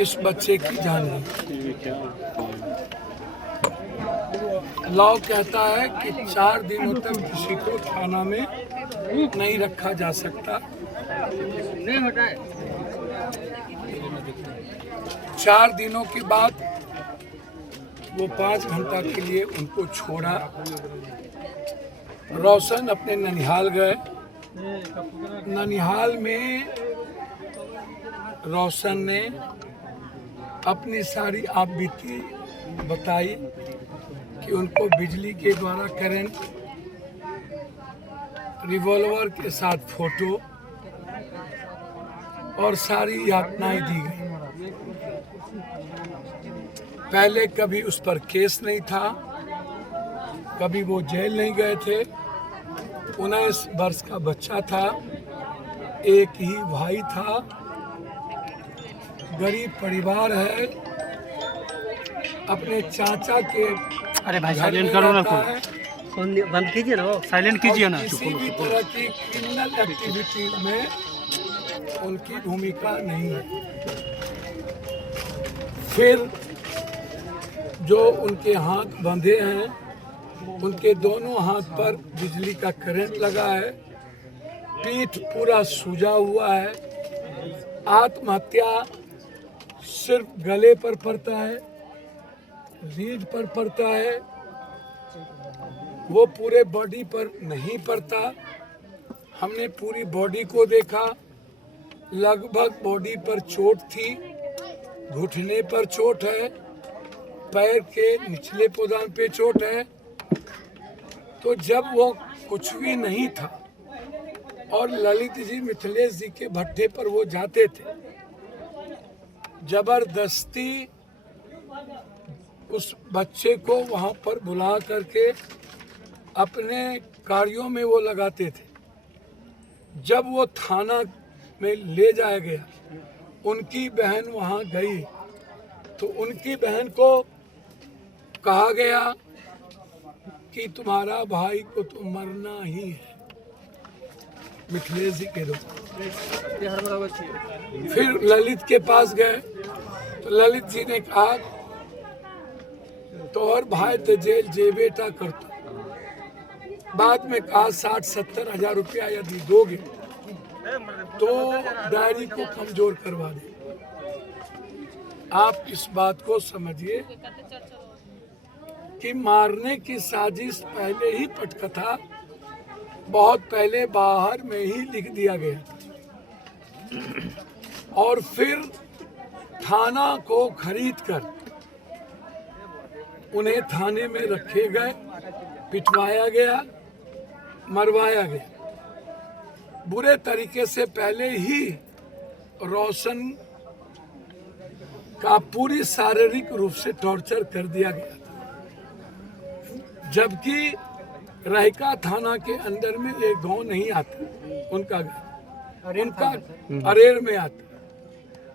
इस बच्चे की जान गई। लॉ कहता है कि 4 दिनों तक किसी को थाना में नहीं रखा जा सकता। 4 दिनों के बाद वो 5 घंटा के लिए उनको छोड़ा। रोशन अपने ननिहाल गए। ननिहाल में रोशन ने अपनी सारी आपबीती बताई कि उनको बिजली के द्वारा करंट, रिवॉल्वर के साथ फोटो और सारी यातनाएं दी गई। पहले कभी उस पर केस नहीं था, कभी वो जेल नहीं गए थे। 19 वर्ष का बच्चा था, एक ही भाई था, गरीब परिवार है, अपने चाचा के अरे भाई साइलेंट करो ना, फोन बंद कीजिए ना, साइलेंट कीजिए ना। किसी भी तरह की क्रिमिनल एक्टिविटी में उनकी भूमिका नहीं है। फिर जो उनके हाथ बंधे हैं, उनके दोनों हाथ पर बिजली का करंट लगा है, पीठ पूरा सूजा हुआ है। आत्महत्या सिर्फ गले पर पड़ता है, रीढ़ पर पड़ता है, वो पूरे बॉडी पर नहीं पड़ता। हमने पूरी बॉडी को देखा, लगभग बॉडी पर चोट थी, घुटने पर चोट है, पैर के निचले पोदान पे चोट है। तो जब वो कुछ भी नहीं था और ललित जी मिथिलेश जी के भट्टे पर वो जाते थे, जबरदस्ती उस बच्चे को वहाँ पर बुला करके अपने कार्यों में वो लगाते थे। जब वो थाना में ले जाया गया, उनकी बहन वहाँ गई तो उनकी बहन को कहा गया कि तुम्हारा भाई को तो मरना ही है, मिथिलेश जी के द्वारा। फिर ललित के पास गए तो ललित जी ने कहा तोहर भाई तो जेल जेबेटा करता। बाद में कहा 60-70 हजार रुपया यदि दोगे तो डायरी को कमजोर करवा दे। आप इस बात को समझिए कि मारने की साजिश पहले ही पटकथा बहुत पहले बाहर में ही लिख दिया गया और फिर थाना को खरीदकर उन्हें थाने में रखे गए, पिटवाया गया, मरवाया गया। बुरे तरीके से पहले ही रोशन का पूरी शारीरिक रूप से टॉर्चर कर दिया गया था। जबकि रायका थाना के अंदर में एक गांव नहीं आता, उनका अरेर में आता।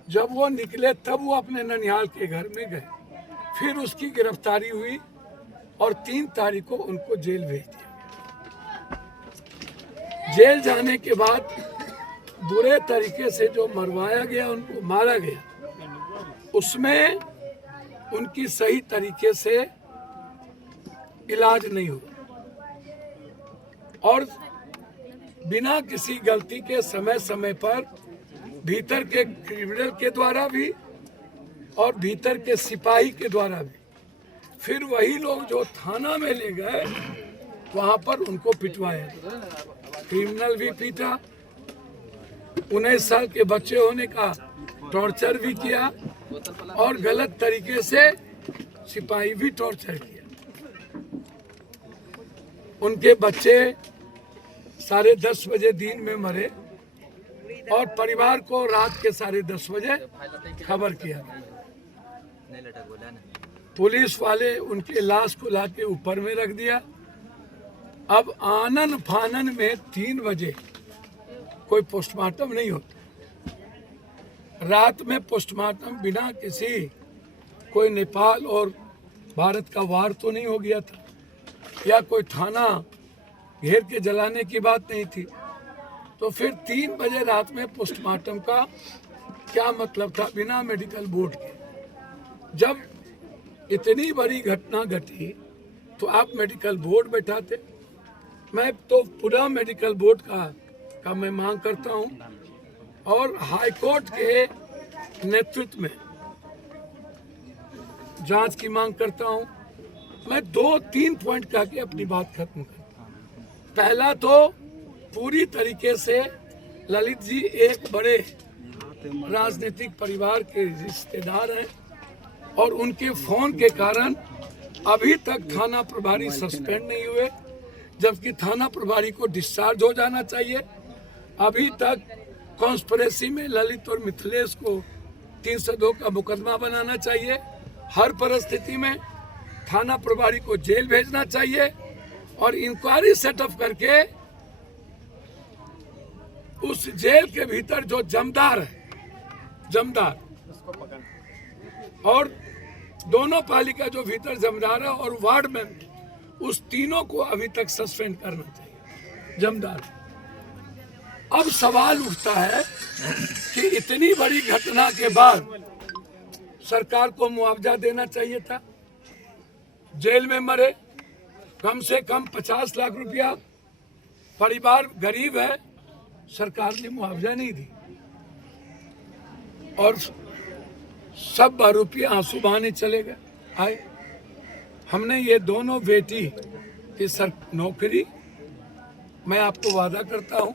जब वो निकले तब वो अपने ननिहाल के घर में गए। फिर उसकी गिरफ्तारी हुई और 3 तारीख को उनको जेल भेज दिया। जेल जाने के बाद बुरे तरीके से जो मरवाया गया, उनको मारा गया, उसमें उनकी सही तरीके से इलाज नहीं हुआ और बिना किसी गलती के समय समय पर भीतर के क्रिमिनल के द्वारा भी और भीतर के सिपाही के द्वारा भी, फिर वही लोग जो थाना में ले गए वहां पर उनको पिटवाया। क्रिमिनल भी पीटा, 19 साल के बच्चे होने का टॉर्चर भी किया और गलत तरीके से सिपाही भी टॉर्चर किया। उनके बच्चे 10:30 बजे दिन में मरे और परिवार को रात के 10:30 बजे खबर किया। पुलिस वाले उनके लाश को लाके ऊपर में रख दिया। अब आनन फानन में 3 बजे कोई पोस्टमार्टम नहीं होता। रात में पोस्टमार्टम बिना किसी कोई नेपाल और भारत का वार तो नहीं हो गया था या कोई थाना घेर के जलाने की बात नहीं थी। तो फिर 3 बजे रात में पोस्टमार्टम का क्या मतलब था बिना मेडिकल बोर्ड के? जब इतनी बड़ी घटना घटी तो आप मेडिकल बोर्ड बैठाते। मैं तो पूरा मेडिकल बोर्ड का मैं मांग करता हूं और हाई कोर्ट के नेतृत्व में जांच की मांग करता हूं। मैं 2-3 पॉइंट कह के अपनी बात खत्म करता हूं। पहला तो पूरी तरीके से ललित जी एक बड़े राजनीतिक परिवार के रिश्तेदार हैं और उनके फोन के कारण अभी तक थाना प्रभारी सस्पेंड नहीं हुए, जबकि थाना प्रभारी को डिस्चार्ज हो जाना चाहिए। अभी तक कॉन्स्पिरेसी में ललित और मिथिलेश को 302 का मुकदमा बनाना चाहिए। हर परिस्थिति में थाना प्रभारी को जेल भेजना चाहिए और इंक्वायरी सेटअप करके उस जेल के भीतर जो जमदार और दोनों पालिका जो भीतर जमदार है और वार्ड में उस तीनों को अभी तक सस्पेंड करना चाहिए, जमदार। अब सवाल उठता है कि इतनी बड़ी घटना के बाद सरकार को मुआवजा देना चाहिए था। जेल में मरे कम से कम 50 लाख रुपया, परिवार गरीब है, सरकार ने मुआवजा नहीं दी और सब आरोपी आंसू बहाने चले गए आए। हमने ये दोनों बेटी की नौकरी, मैं आपको वादा करता हूं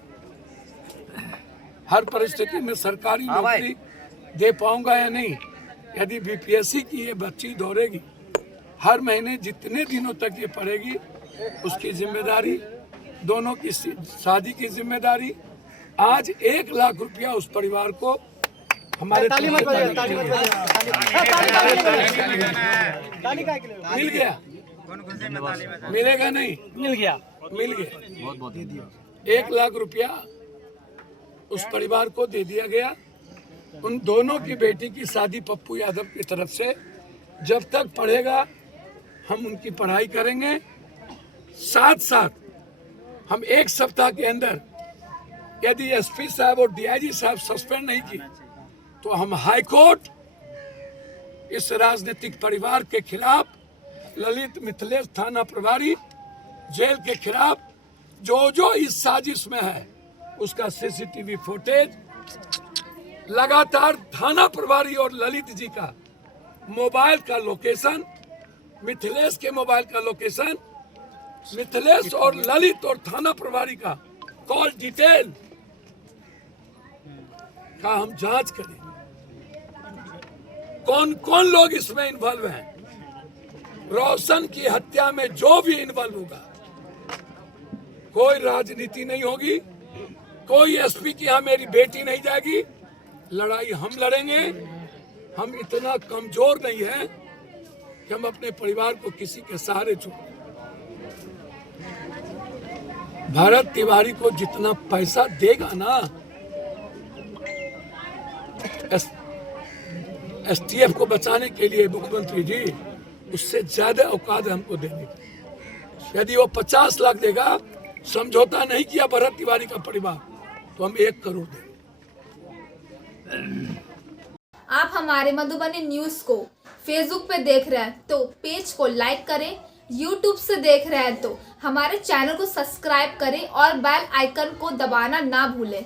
हर परिस्थिति में सरकारी नौकरी दे पाऊंगा या नहीं। यदि बीपीएससी की ये बच्ची दौड़ेगी, हर महीने जितने दिनों तक ये पढ़ेगी उसकी जिम्मेदारी, दोनों की शादी की जिम्मेदारी। आज 1 लाख रुपया उस परिवार को हमारे मिल गया, मिलेगा नहीं, मिल गया। बहुत 1 लाख रुपया उस परिवार को दे दिया गया। उन दोनों की बेटी की शादी पप्पू यादव की तरफ से जब तक पढ़ेगा हम उनकी पढ़ाई करेंगे। साथ साथ हम 1 सप्ताह के अंदर यदि एसपी साहब और डीआईजी साहब सस्पेंड नहीं किए तो हम हाई कोर्ट इस राजनीतिक परिवार के खिलाफ, ललित मिथिलेश थाना प्रभारी जेल के खिलाफ जो इस साजिश में है उसका सीसीटीवी फुटेज, लगातार थाना प्रभारी और ललित जी का मोबाइल का लोकेशन, मिथिलेश के मोबाइल का लोकेशन, मिथिलेश और ललित और थाना प्रभारी का कॉल डिटेल का हम जांच करें। कौन कौन लोग इसमें इन्वॉल्व हैं। रोशन की हत्या में जो भी इन्वॉल्व होगा, कोई राजनीति नहीं होगी, कोई एसपी की यहाँ मेरी बेटी नहीं जाएगी। लड़ाई हम लड़ेंगे। हम इतना कमजोर नहीं है कि हम अपने परिवार को किसी के सहारे छोड़ें। भारत तिवारी को जितना पैसा देगा ना एसटीएफ को बचाने के लिए मुख्यमंत्री जी, उससे ज्यादा औकात है हमको देने की। यदि वो 50 लाख देगा, समझौता नहीं किया भरत तिवारी का परिवार, तो हम 1 करोड़ देंगे। आप हमारे मधुबनी न्यूज को फेसबुक पे देख रहे हैं तो पेज को लाइक करें, यूट्यूब से देख रहे हैं तो हमारे चैनल को सब्सक्राइब करें और बेल आइकन को दबाना ना भूलें।